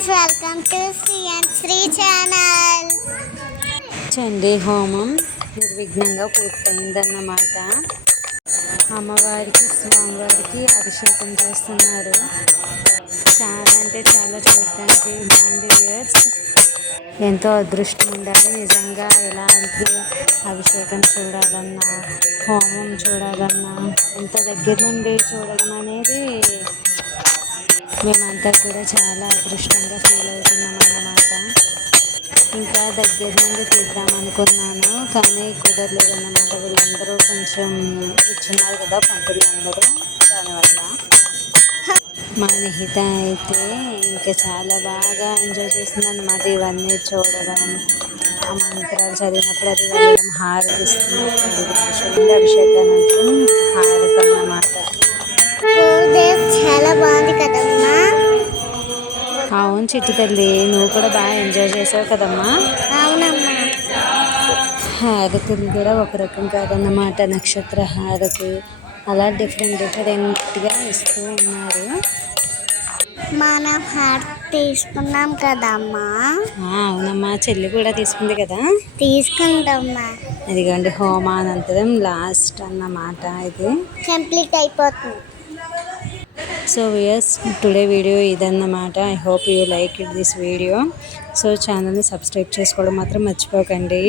Friends, welcome to Sri channel. Chandi హోమం నిర్విఘ్నంగా పూర్తయిందన్నమాట. అమ్మవారికి స్వామివారికి అభిషేకం చేస్తున్నారు. చాలా అంటే చాలా చూడటానికి బాగుంది వ్యూవర్స్. ఎంతో అదృష్టం ఉండాలి నిజంగా ఇలాంటి అభిషేకం చూడాలన్నా, హోమం చూడాలన్నా, ఎంత దగ్గర నుండి చూడడం అనేది మేమంతా కూడా చాలా అదృష్టంగా ఫీల్ అవుతున్నాం అన్నమాట. ఇంకా దగ్గర నుండి తీద్దామనుకున్నాను కానీ కుదరలేదన్నమాట. వీళ్ళందరూ కొంచెం ఇచ్చున్నారు కదా పంతులందరూ, దానివల్ల మా నిహిత అయితే ఇంకా చాలా బాగా ఎంజాయ్ చేసిందన్నమాట. ఇవన్నీ చూడడం, ఆ మంత్రాలు చదివినప్పుడు అది వెళ్ళడం, హారతి ఇస్తున్నప్పుడు అభిషేకానంతరం హారతి అన్నమాట. చాలా బాగుంది కదమ్మా. అవును చిట్టి తల్లి, నువ్వు కూడా బాగా ఎంజాయ్ చేసావు కదమ్మా. అవునమ్మా. హారతులు కూడా ఒక రకం కాదన్నమాట, నక్షత్ర హారతి అలా డిఫరెంట్గా ఇస్తూ ఉన్నారు. మనం హారతి తీసుకున్నాం కదమ్మా. అవునమ్మా, చెల్లి కూడా తీసుకుంది కదా. తీసుకుంటామ్మా. ఇదిగోండి హోమానంతరం లాస్ట్ అన్నమాట. ఇది కంప్లీట్ అయిపోతుంది. సో వియర్స్, టుడే వీడియో ఇదన్నమాట. I hope you like it this video. So ఛానల్ని సబ్స్క్రైబ్ చేసుకోవడం మాత్రం మర్చిపోకండి.